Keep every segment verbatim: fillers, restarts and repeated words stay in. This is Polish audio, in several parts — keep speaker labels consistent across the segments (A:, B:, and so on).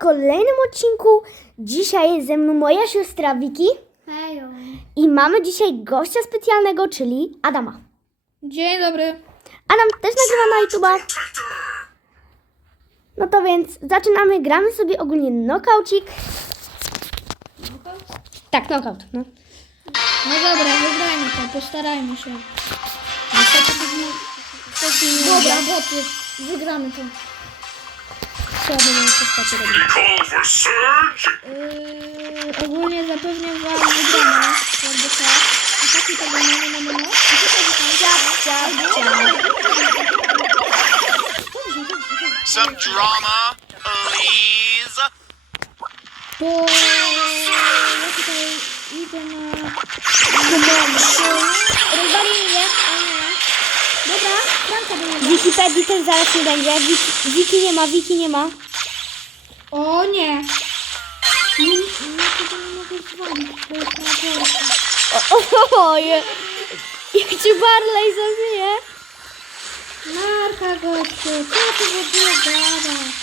A: kolejnym odcinku. Dzisiaj jest ze mną moja siostra Wiki.
B: Hejo.
A: I mamy dzisiaj gościa specjalnego, czyli Adama.
B: Dzień dobry.
A: Adam też nagrywa na YouTube'a. No to więc zaczynamy, gramy sobie ogólnie knockoucik. Tak, knockout. No.
B: No dobra, wygrajmy to, postarajmy się. Dobra, boty, wygramy to.
A: Co będziemy postaci robić?
C: Call for surge!
B: Yy, ogólnie zapewniam wam wygraną, jakby co. I taki to będzie, no, no, no. I tutaj
A: Ciap, ciap, ciap.
C: Some drama, please.
B: To ja tutaj idę na...
A: Rozwalili mnie.
B: Dobra, Franka będzie.
A: Wikipedii też zaraz nie będzie. Wiki, Wiki nie ma, Wiki nie ma.
B: O nie! Nie, nie, tego nie mogę zwalić, to jest na górce.
A: O, oje. Jak cię Barley zabije.
B: Marka gościu, co ty w ogóle gadasz?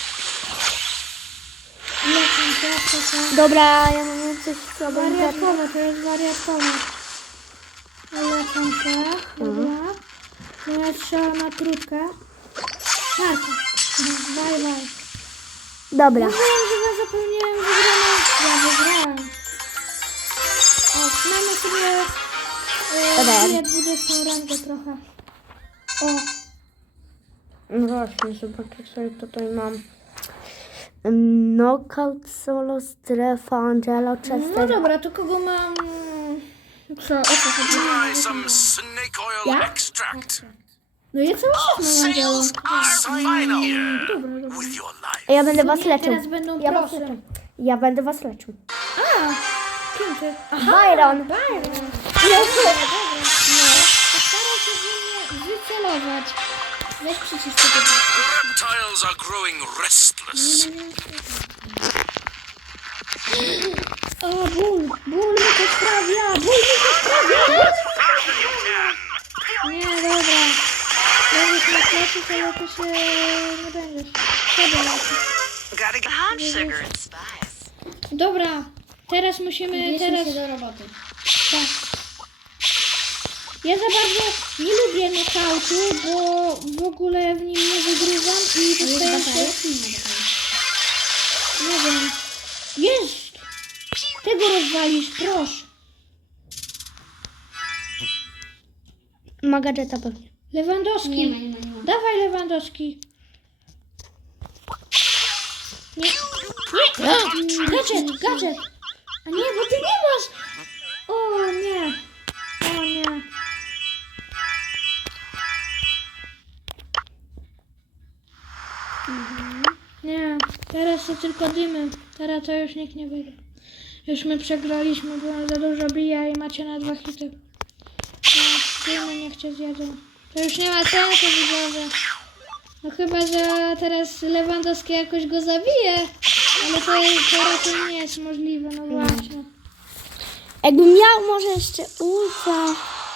B: Jak tam to, to, to?
A: Dobra, ja mam coś słabego.
B: Wariatkowe, to jest wariatkowe. Ulecam się, dobra. Teraz trzeba na krótkę. Marka, bye bye.
A: Dobra.
B: Ja wiem, że was zapomniałem wygraną. Ja wygrałem. O, mamy sobie
A: Dobra.
B: yy, dwudziestą rangę trochę. O,
A: No właśnie, zobaczę sobie tutaj mam. Knockout, solo, strefa, Angelo,
B: no
A: Chester.
B: dobra, to kogo mam... Co, o co chodzi?
C: Try some snake oil
B: Yeah?
C: extract.
B: No ja cały czas mam Angelą.
C: Sales are final here
B: Dobra, dobra.
C: with your life.
A: Ja będę was leczył.
B: Teraz będą
A: Ja was
B: proszę.
A: leczę. Ja będę was leczył.
B: A, kim ty?
A: Byron.
B: Byron. No, dobra, dobra. No, postaram się w mnie wycelować. Weź przycisk tego.
C: Reptiles are growing restless.
B: O, ból, ból mi to sprawia, ból mi to sprawia.
C: Faster you can.
B: Nie, dobra. Będziesz mnie leczyć, ale to się nie będziesz. Siebie leczyć.
D: Gotta get hot sugar and spice.
B: Dobra, teraz musimy, teraz...
D: do roboty.
B: Tak. Ja za bardzo nie lubię knockoutu, bo w ogóle w nim nie wygrywam i dostaję się... Nie wiem. Jest! Tego rozwalisz, proszę.
A: Ma gadżeta pewnie.
B: Lewandowski.
D: Nie ma, nie ma, nie ma.
B: Dawaj Lewandowski. Nie. Nie. Mm, Gadżet, gadżet. A nie, bo ty nie masz. O nie. O nie. Nie, teraz to tylko dymy. Teraz to już nikt nie wygra. Już my przegraliśmy, bo za dużo bija i macie na dwa hity. No, dymy niech cię zjedzą. To już nie ma sensu, widzowie. No chyba, że teraz Lewandowski jakoś go zabije. Ale to, to raczej nie jest możliwe, no właśnie.
A: Jakbym miał może jeszcze ulta.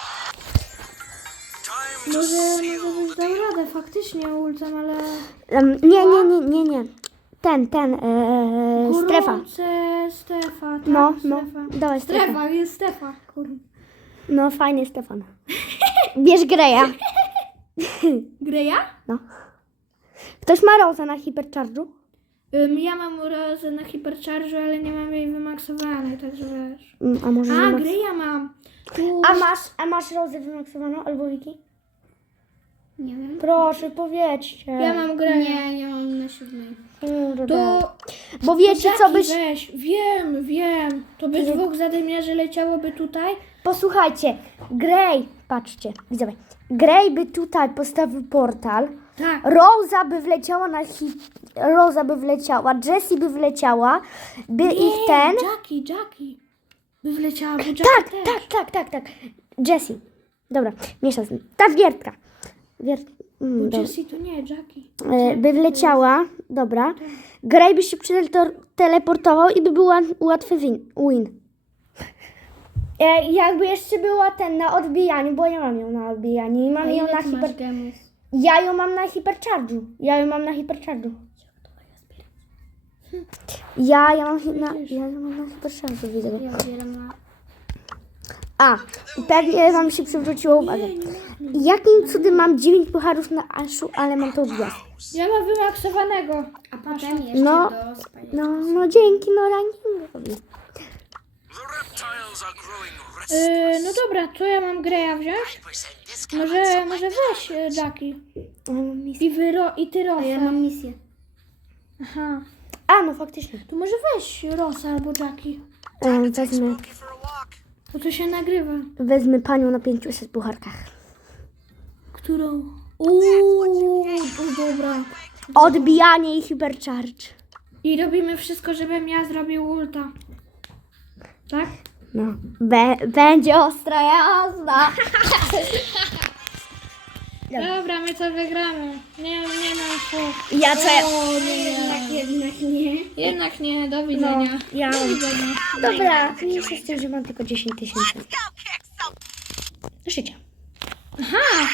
C: Time to
B: Może,
C: seal
B: może byś dał radę faktycznie ulcem, ale...
A: Um, nie, nie, nie, nie, nie. Ten, ten, ee, strefa.
B: Gorące Stefa, tak?
A: No, no,
B: Stefa.
A: dawaj strefa.
B: Strefa, jest Stefa, kurde.
A: No fajny Stefan. Bierz Greya.
B: Greja?
A: No. Ktoś ma Rosa na hipercharge'u?
B: Ym, ja mam urazę na hipercharge'u, ale nie mam jej wymaksowanej, także wiesz.
A: Mm, A może
B: A,
A: wymaks-
B: Greja mam. Tu...
A: A masz, a masz Rozę wymaksowaną albo Wiki?
D: Nie wiem.
A: Proszę, powiedzcie.
B: Ja mam Greję.
D: Nie, nie mam na siódmej.
A: Kurde.
B: To...
A: Bo wiecie co
B: Jackie
A: byś...
B: weź, wiem, wiem. To by
A: Ty-
B: dwóch zadymiarzy leciałoby tutaj.
A: Posłuchajcie, Grey, patrzcie, widzowie. Grey by tutaj postawił portal.
B: Tak.
A: Rosa by wleciała na hi... Rosa by wleciała, Jessie by wleciała, by ich ten...
B: Jackie, Jackie. By wleciała, bo Jackie
A: Tak,
B: też.
A: tak, tak, tak, tak. Jessie. Dobra, miesza z nim. Ta wiertka. Wiert... Mm,
B: Bo
A: dobra.
B: Jessie to nie, Jackie.
A: E, by wleciała, dobra. Grey by się teleportował i by był łat- łatwy win. win. E, jakby jeszcze była ten na odbijaniu, bo ja mam ją na odbijaniu i mam ją na hiper... Ja ją mam na hipercharge'u. Ja ją mam na hipercharge'u. Ja, ja mam na, ja mam na super szansę, widzę go.
D: Ja zbieram na...
A: A, i pewnie wam się przywróciło uwagę. Jakim cudem mam dziewięć pucharów na Aszu, ale mam to gwiazd.
B: Ja mam wymaksowanego.
D: A potem jeszcze
A: No,
D: do spania.
A: no, no dzięki, no rankingowi.
C: The reptiles are growing restless.
B: Yy, no dobra, to ja mam Greya wziąć. Może, może weź y, Jackie.
A: Ja mam misję.
B: I, wyro, i ty
D: A ja
B: Rosa.
D: mam misję.
B: Aha.
A: A, no faktycznie.
B: To może weź Rosa albo Jackie.
A: E, wezmę,
B: Bo to się nagrywa.
A: wezmę panią na pięciuset pucharkach.
B: Którą? Uuu, to dobra.
A: Odbijanie i hypercharge.
B: I robimy wszystko, żebym ja zrobił ulta. Tak?
A: No, be, będzie ostra jazda.
B: Dobra, my to wygramy. Nie, nie mam słów.
A: Ja co?
B: O, nie, nie.
D: Jednak nie.
B: Jednak nie, do widzenia.
A: No, ja
B: Do
A: mam.
B: widzenia.
A: Dobra, nie się z tym, że mam tylko dziesięć tysięcy. Do życia.
B: Aha!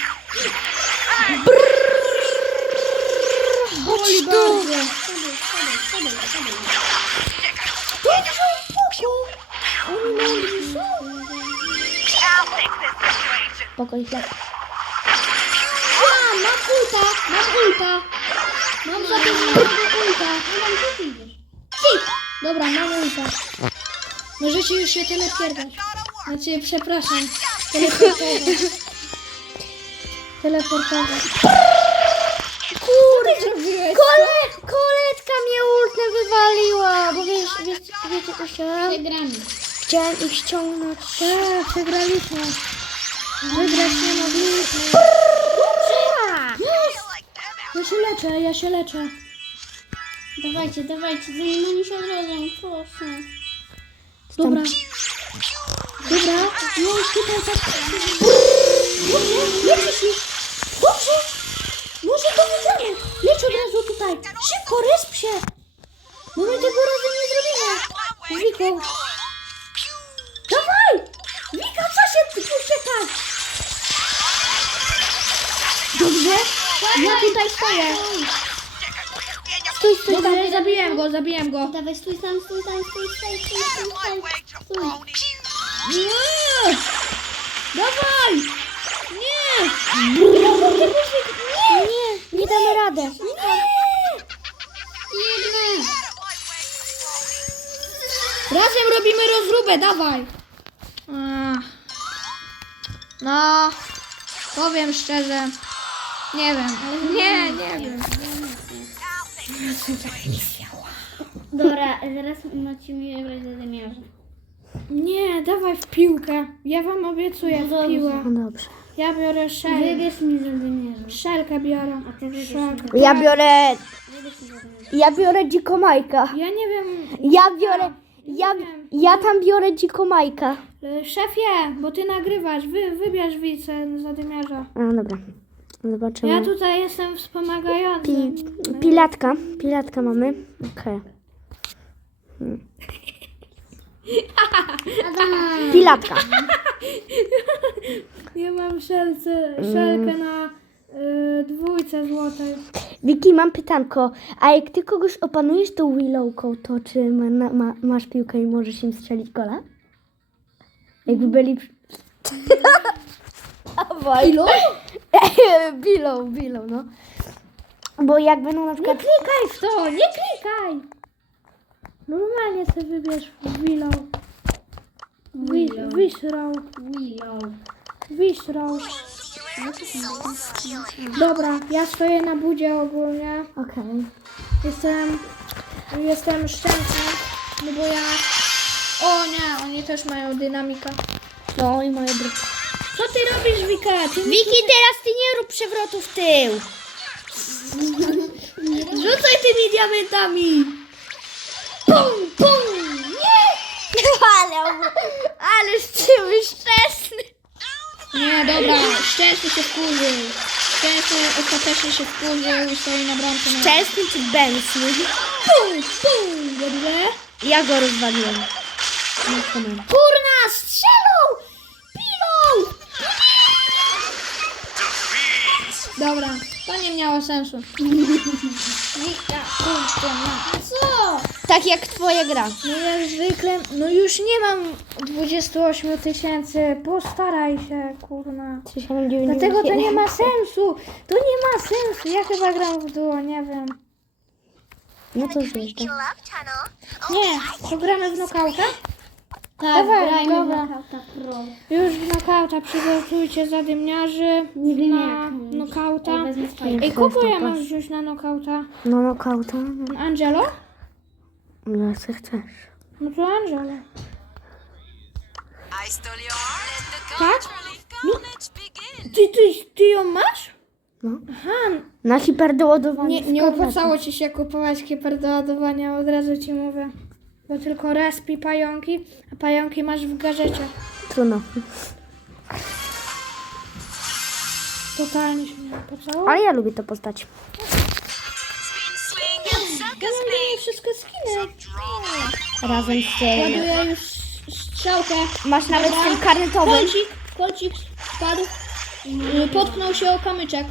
B: Boli bardzo.
A: Pokoj chleb.
B: A, mam ulta, mam ulta. Mam zapewnionego ulta. Cik. Dobra, mam ulta. Możecie już się teleportować. Znaczy, przepraszam. Teleportować. Teleportować.
A: Kurde,
B: zrobiłeś?
A: kole, koletka mnie ultę wywaliła, bo wiesz, wiesz, wiecie co chciałam?
D: Przegramy.
A: Chciałem ich ściągnąć.
B: Tak, przegraliśmy. Wygrać nie mogliśmy. Ja się leczę, ja się leczę.
D: Dawajcie, dawajcie, zanim oni się odrodzą, proszę.
B: Dobra. Dobra. Już tutaj tak. Dobrze, leczysz ich. Dobrze. Może to wygramy. Lecz od razu tutaj. Szybko, resp się. Bo my tego razu nie zrobimy. Wiko. Dawaj. Wika, co się ty tu czekasz? Dobrze. Ja tutaj stoję.
A: Stój, stój,
B: Dobra,
A: tam.
B: zabiłem go, zabiłem go.
D: Dawaj, stój tam, stój tam, stój, stój, stój, stój, stój, stój.
B: Nie! Dawaj! Nie!
A: Nie, nie damy radę.
D: Biegnę.
B: Razem robimy rozróbę, dawaj! Ach. No, powiem szczerze, nie wiem, nie, nie wiem.
D: Dobra, zaraz musimy grać za dymiarza.
B: Nie, dawaj w piłkę. Ja wam obiecuję w piłę.
A: No dobrze.
B: Ja biorę szel.
D: Wybierz mi za dymiarza.
B: Szelkę biorę.
D: A ty wybierz
B: Szelkę.
A: Ja biorę,
D: Wybierz mi za dymiarza.
A: ja biorę dzikomajka.
B: Ja nie wiem.
A: Ja biorę, ja, ja tam biorę dzikomajka.
B: y, Szefie, bo ty nagrywasz. Wy, wybierz wice zadymiarza.
A: A, dobra. Zobaczymy.
B: Ja tutaj jestem wspomagający.
A: Pi, pilatka. Pilatka mamy. Okej.
D: Adam.
A: Pilatka.
B: Ja mam szelce, szelkę na y, dwójce złotej.
A: Wiki, mam pytanko. A jak ty kogoś opanujesz tą willowką, to czy ma, na, ma, masz piłkę i możesz im strzelić gola? Jakby byli... przy- Bilą? Bilą, bilą, no. Bo jak będą na
B: Nie
A: przykład...
B: klikaj w to, nie klikaj! Normalnie sobie wybierz willow.
D: Willow.
B: Wisrow.
D: Willow.
B: Wisrow. Dobra, ja stoję na budzie ogólnie.
A: Okej.
B: Jestem, jestem szczęśliwy, no bo ja... O nie, oni też mają dynamika.
A: No i moje drugie.
B: Co ty robisz, Wika? Ty
A: Wiki, teraz ty nie rób przewrotu w tył.
B: rzucaj tymi diamentami!
A: Pum, pum! Nie! Ale, ale z tym szczęsny.
B: Nie, dobra, szczęście się wkurzył. Szczęście ostatecznie się wkurzył i stoi na bramce. Na...
A: Szczęsny czy bęsny?
B: Pum, pum, dobrze?
A: Ja go rozwaliłem.
B: Kurna, strzelą! Pilą! Dobra, to nie miało sensu. Wika, kurczę, no.
D: Co?
A: Tak jak twoja gra.
B: No jak zwykle, no już nie mam dwadzieścia osiem tysięcy, postaraj się, kurna. Dlatego to nie ma sensu, to nie ma sensu, ja chyba gram w duo, nie wiem.
A: No to zjeżdżam.
B: Nie, to gramy w nokauta?
A: Tak,
B: Dawaj,
A: grajmy
B: dobra.
A: w Nokauta Pro.
B: Już w nokauta przygotujcie zadymiarzy
A: Nie wiem
B: na
A: jak.
B: nokauta.
A: Ja wezmę swoje.
B: Ej, kogo ja mam wziąć na nokauta?
A: No nokauta.
B: Angelo?
A: No co chcesz.
B: No to Angelo.
C: I stole your heart. Let the
B: Tak?
C: carnage begin.
B: Ty, ty, ty ją masz?
A: No.
B: Aha,
A: Na hiperdoładowanie.
B: nie, nie opłacało ci się kupować hiper do ładowania, od razu ci mówię. Bo tylko respi pająki, a pająki masz w gadżecie.
A: Trudno.
B: Totalnie się nie opłacało.
A: Ale ja lubię to postać.
C: Spin, swing, and
B: Ja
C: circus
B: mam do niej
C: speed.
B: wszystkie skiny.
C: Drama.
A: Razem z tym.
B: Ładuję już strzałkę.
A: Masz nawet z tym karnetowym.
B: Kolcik, kolcik spadł. Y, Potknął się o kamyczek.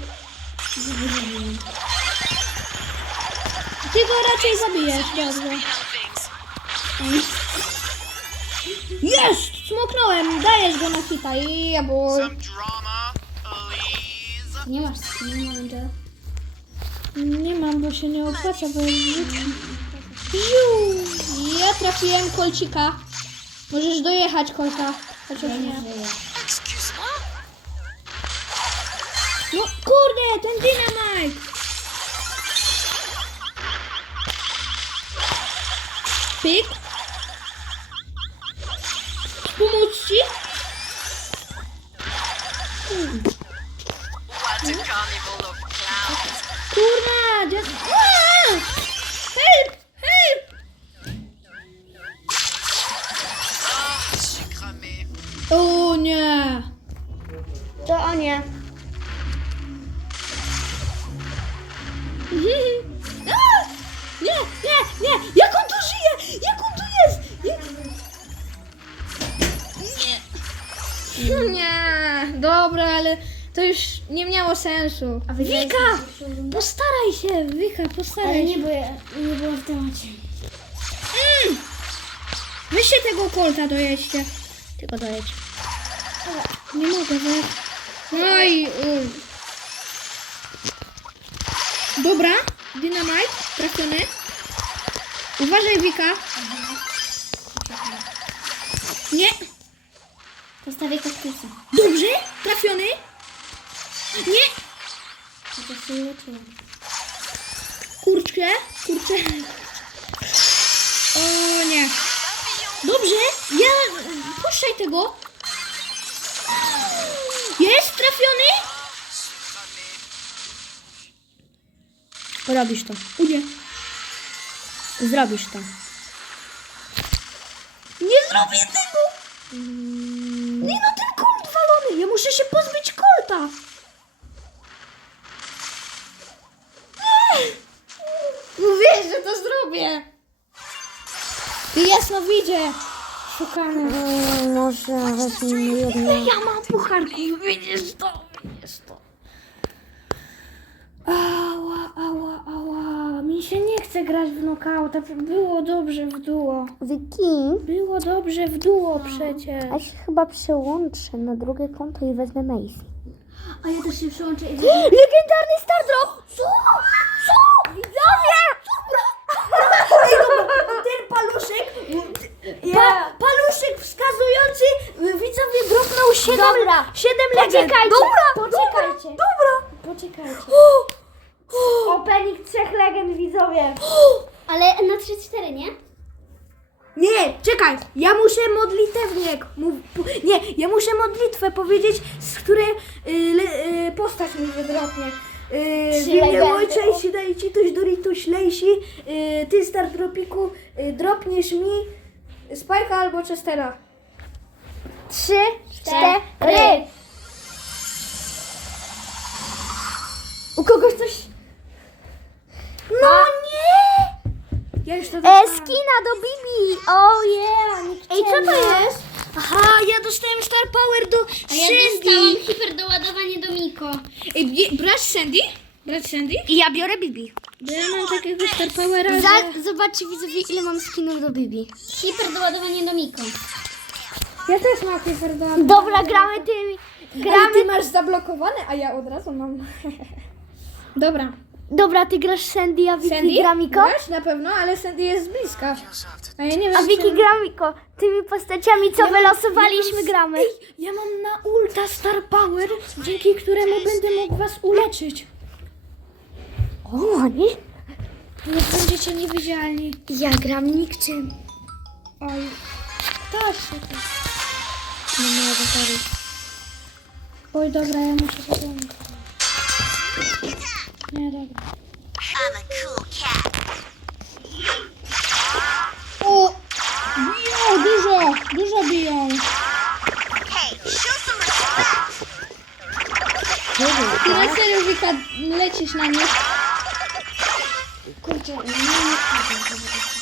B: Ty go raczej zabijesz, dobrze.
C: Things.
B: Jest! Smoknąłem, dajesz go na hita. Yeah, boy.
C: Some drama, please.
A: Nie masz skinu, Angela.
B: Nie mam, bo się nie opłaca, bo jest brzydki. Ziu! Ja trafiłem kolcika. Możesz dojechać, kolka. Chociaż nie.
C: Excuse me?
B: No kurde, ten dynamite! Pyk. Pomóc ci?
C: What a carnival of clowns.
B: Kurwa, dziad... Aaa! Help! Help!
C: Ah, je suis cramé.
B: O nie!
A: To o nie.
B: A! Nie, nie, nie! Jak on tu żyje? Jak on tu jest? Jak... Nie. Nie, dobra, ale to już nie miało sensu.
A: A wygrałeś
B: Wika!
A: pierwszy rundę?
B: Postaraj się, Wika, postaraj się.
A: było, nie było w temacie.
B: Mm! Weźcie tego kolta dojedźcie.
A: Tylko dojedź.
B: Nie mogę, weź. No i... y. Dobra, dynamite, trafiony. Uważaj, Wika. Nie.
A: Postawię kaktusy.
B: Dobrze, trafiony. Nie.
A: Chociaż się leczyłem.
B: Kurczę, kurczę. O nie. Dobrze, ja... Puszczaj tego. Jest trafiony?
A: Robisz to.
B: O nie.
A: Zrobisz to.
B: Nie zrobię tego. Nie no, ten kolt walony. Ja muszę się pozbyć kolta. Nie. Mówię, że to zrobię. Ty jasno widzę. Szukamy.
A: Mm, może weźmiemy jedno.
B: Ja mam pucharku, widzisz to, widzisz to. Ała, ała, ała. Mi się nie chce grać w nokauta. Było dobrze w duo.
A: Wiki,
B: Było dobrze w duo przecież.
A: a się chyba przełączę na drugie konto i wezmę Macy.
D: A ja też się przyłączę i
A: Legendarny Star Drop! Co? Co? Widzowie!
B: Ej, dobra, ten paluszek, pa, paluszek wskazujący, widzowie, dropnął siedem,
A: Dobra,
B: siedem legend.
A: poczekajcie,
B: Dobra,
A: poczekajcie.
B: Dobra,
A: Poczekajcie.
B: O, o,
A: Opening trzech legend, widzowie.
D: Ale na trzy cztery, nie?
B: Nie, czekaj, ja muszę modlitewnie, mów, po- nie, ja muszę modlitwę powiedzieć, z której y, le, y, postać mi wydropnie. Y, w
A: Trzy
B: imię
A: legendy.
B: Ojca i Syna i Cituś Doritus Lejsi, y, ty Star Dropiku, y, dropniesz mi Spike'a albo Chestera.
A: Trzy, cztery.
B: U kogoś coś... No nie! Ja już to dostałam.
A: Eskina do Bibi. Oh yeah.
B: Ej, co to jest? Aha, ja dostałem Star Power do
D: A ja dostałam
B: Sandy.
D: hiperdoładowanie do Miko.
B: Ej, bie- brać Sandy? Brać Sandy?
A: I ja biorę Bibi.
B: Bo ja mam takiego Star Powera, że...
A: Za, zobaczcie widzowie, ile mam skinów do Bibi.
D: Hiperdoładowanie do Miko.
B: Ja też mam hyperdoładowanie.
A: Dobra, gramy tymi.
B: Ale
A: Gramy.
B: ty masz zablokowane, a ja od razu mam. Dobra.
A: Dobra, ty grasz Sandy, a Vicky
B: Sandy?
A: gra Miko?
B: Grasz na pewno, ale Sandy jest z bliska. A ja nie wiem,
A: A Vicky
B: czy...
A: gra Miko. Tymi postaciami, co
B: Ja mam-
A: wylosowaliśmy,
B: ja mam-
A: gramy.
B: Ej, ja mam na ulta Star Power, dzięki któremu będę mógł was uleczyć.
A: O, nie?
B: Nie będziecie niewidzialni.
A: Ja gram niczym.
B: Oj. Tak, super.
A: Nie ma baterii.
B: Oj, dobra, ja muszę podjąć. Nie, dobra.
C: I'm a cool cat.
B: O! Biją, dużo, dużo biją.
C: Hey, show some respect.
B: Ty na serio, Wika, lecisz na nich?
D: Kurczę, nie wiem.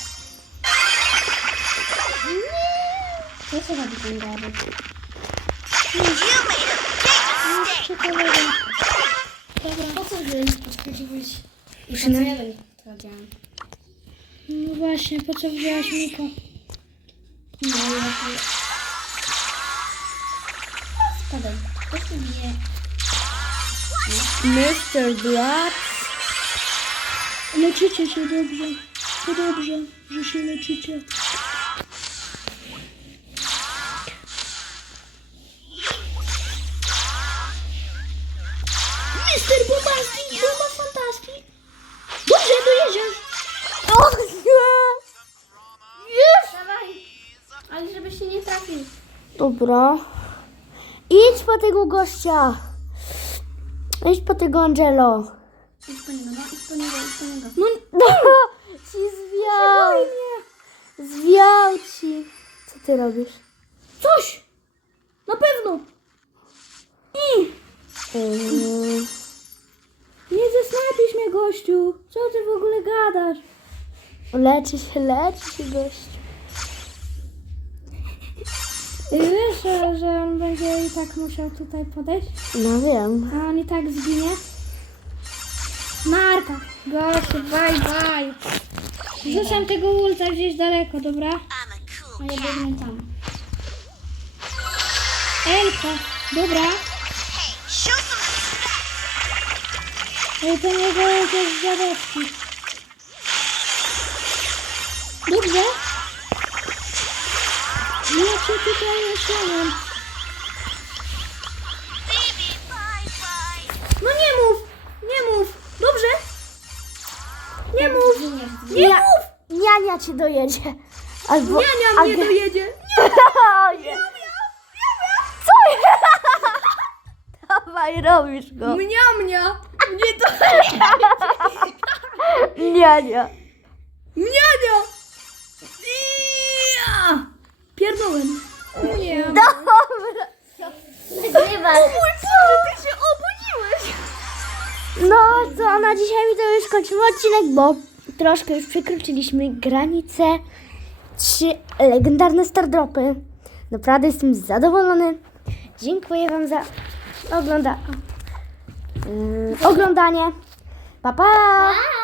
D: Co się robi ten gary?
C: You made a big mistake.
B: Ciekawego. Dobra.
D: Po co wziąłeś podchodziłeś? I po co ja do nich podchodziłam?
B: No właśnie, po co wzięłaś Miko?
D: No i lepiej. Spadaj. To się bije.
A: mister Black.
B: Leczycie się dobrze. To dobrze, że się leczycie. mister Bombastic, Bomba Fantastic. Dobrze, dojedziesz.
A: O nie! Już!
D: Dawaj. Ale żebyś się nie trafił.
A: Dobra. Idź po tego gościa. Idź po tego Angelo.
D: Idź po niego, no. Idź po niego, idź po niego.
A: No, no ci zwiał. Zwiał ci. Co ty robisz?
B: Coś! Na pewno! I
A: Yy,
B: nie zesnapisz mnie, gościu! Co ty w ogóle gadasz?
A: leczy się, leczy się gościu.
B: I wiesz, że, że on będzie i tak musiał tutaj podejść?
A: No wiem.
B: A on i tak zginie? Marka! Gościu, bye bye! Rzucam tego ulta gdzieś daleko, dobra?
C: I'm a cool
D: A ja biegnę tam.
B: Elka! Dobra!
C: Show some respect.
B: Ale ten jego ult jest dziadowski. Dobrze? Ja cię tutaj osłaniam.
C: Baby, bye bye.
B: No nie mów! Nie mów! Dobrze? Nie mów!
D: Zginiesz,
B: Nie
A: Ja-
B: mów!
A: Niania cię dojedzie. Albo...
B: Niania mnie
A: Ag-
B: dojedzie!
A: O nie. Co ja? Dawaj, robisz go.
B: Mnia, mnia! Nie to...
A: Niania.
B: Mniania! Ja! Pierdolem. Nie.
A: Dobra.
D: Nagrywa.
A: ty się obudziłeś. No to na dzisiaj mi to już kończymy odcinek, bo troszkę już przekroczyliśmy granicę. Trzy legendarne stardropy. Naprawdę jestem zadowolony. Dziękuję wam za ogląda... yy, oglądanie. Pa, pa!
D: Pa!